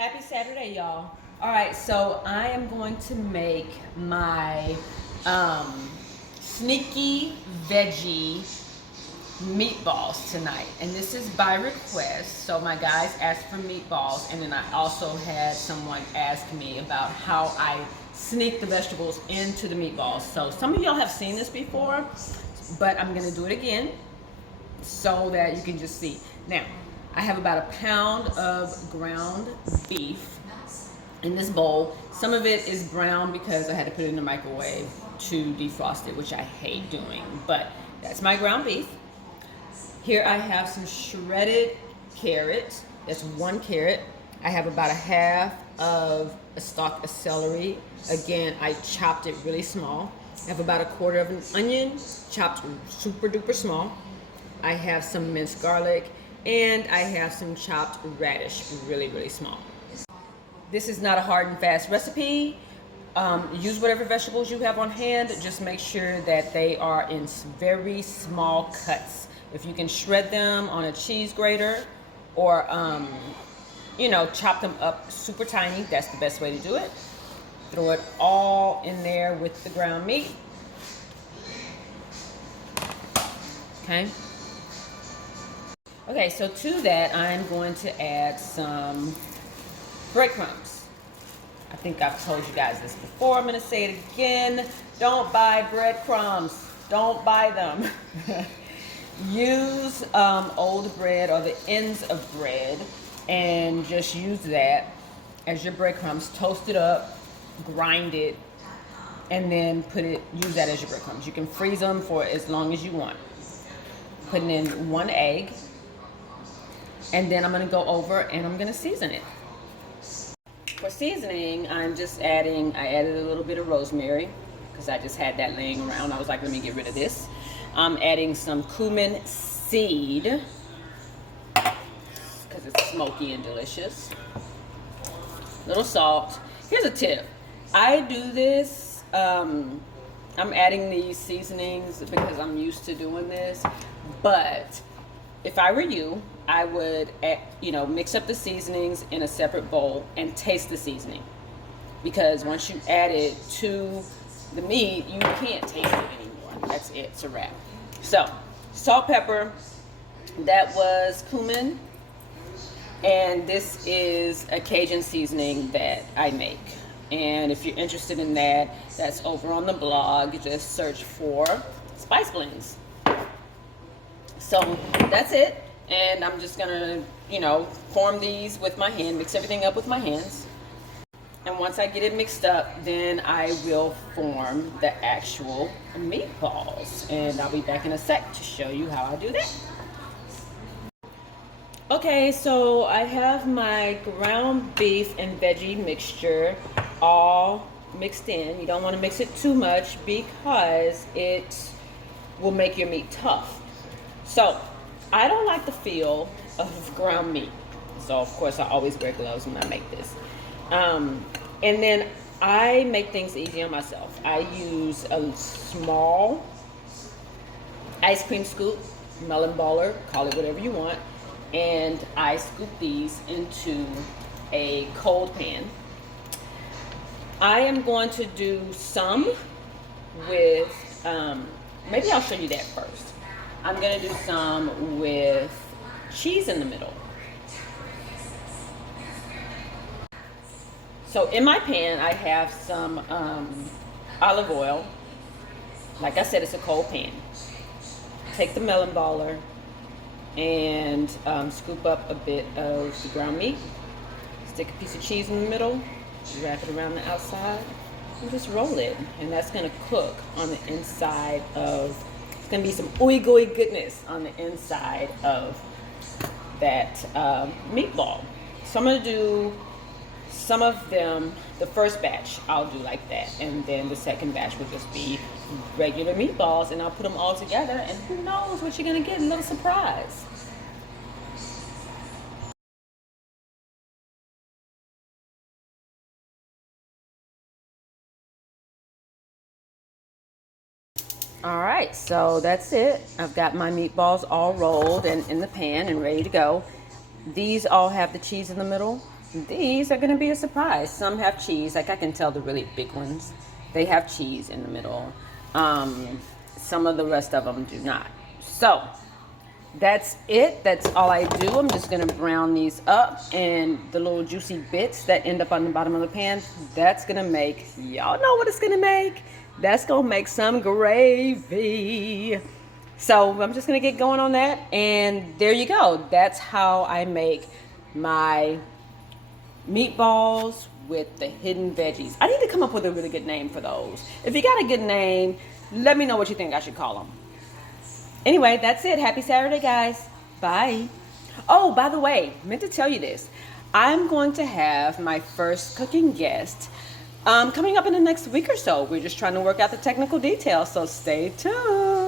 Happy Saturday, y'all. All right, so I am going to make my sneaky veggie meatballs tonight. And this is by request. So my guys asked for meatballs, and then I also had someone ask me about how I sneak the vegetables into the meatballs. So some of y'all have seen this before, but I'm gonna do it again so that you can just see. Now, I have about a pound of ground beef in this bowl. Some of it is brown because I had to put it in the microwave to defrost it, which I hate doing, but that's my ground beef. Here I have some shredded carrot. That's 1 carrot. I have about a half of a stalk of celery. Again, I chopped it really small. I have about a quarter of an onion, chopped super duper small. I have some minced garlic, and I have some chopped radish, really, really small. This is not a hard and fast recipe. Use whatever vegetables you have on hand. Just make sure that they are in very small cuts. If you can shred them on a cheese grater or, chop them up super tiny, that's the best way to do it. Throw it all in there with the ground meat. Okay. Okay, so to that, I'm going to add some breadcrumbs. I think I've told you guys this before. I'm going to say it again. Don't buy breadcrumbs. Don't buy them. Use old bread or the ends of bread and just use that as your breadcrumbs. Toast it up, grind it, and then use that as your breadcrumbs. You can freeze them for as long as you want. Putting in 1 egg. And then I'm going to go over and I'm going to season it. For seasoning, I added a little bit of rosemary because I just had that laying around. I was like, let me get rid of this. I'm adding some cumin seed because it's smoky and delicious. Little salt. Here's a tip. I do this, I'm adding these seasonings because I'm used to doing this, but if I were you, I would, mix up the seasonings in a separate bowl and taste the seasoning. Because once you add it to the meat, you can't taste it anymore. That's it, it's a wrap. So, salt, pepper, that was cumin. And this is a Cajun seasoning that I make. And if you're interested in that, that's over on the blog. Just search for Spice Blends. So that's it. And I'm just gonna, form these with my hand, mix everything up with my hands. And once I get it mixed up, then I will form the actual meatballs. And I'll be back in a sec to show you how I do that. Okay, so I have my ground beef and veggie mixture all mixed in. You don't want to mix it too much because it will make your meat tough. So I don't like the feel of ground meat. So of course I always wear gloves when I make this. And then I make things easy on myself. I use a small ice cream scoop, melon baller, call it whatever you want. And I scoop these into a cold pan. I am going to do some with, maybe I'll show you that first. I'm going to do some with cheese in the middle. So in my pan, I have some olive oil. Like I said, it's a cold pan. Take the melon baller and scoop up a bit of the ground meat. Stick a piece of cheese in the middle. Wrap it around the outside. And just roll it. And that's going to cook on the inside of... Gonna be some ooey gooey goodness on the inside of that meatball. So I'm gonna do some of them. The first batch I'll do like that, and then the second batch will just be regular meatballs, and I'll put them all together, and who knows what you're gonna get, a little surprise. All right, so that's it. I've got my meatballs all rolled and in the pan and ready to go. These all have the cheese in the middle. These are going to be a surprise. Some have cheese. Like I can tell the really big ones, they have cheese in the middle. Some of the rest of them do not. So that's it. That's all I do. I'm just going to brown these up, and the little juicy bits that end up on the bottom of the pan, that's going to make, y'all know what it's going to make. That's going to make some gravy. So I'm just going to get going on that, and there you go. That's how I make my meatballs with the hidden veggies. I need to come up with a really good name for those. If you got a good name, let me know what you think I should call them. Anyway, that's it. Happy Saturday, guys. Bye. Oh, by the way, meant to tell you this. I'm going to have my first cooking guest coming up in the next week or so. We're just trying to work out the technical details, so stay tuned.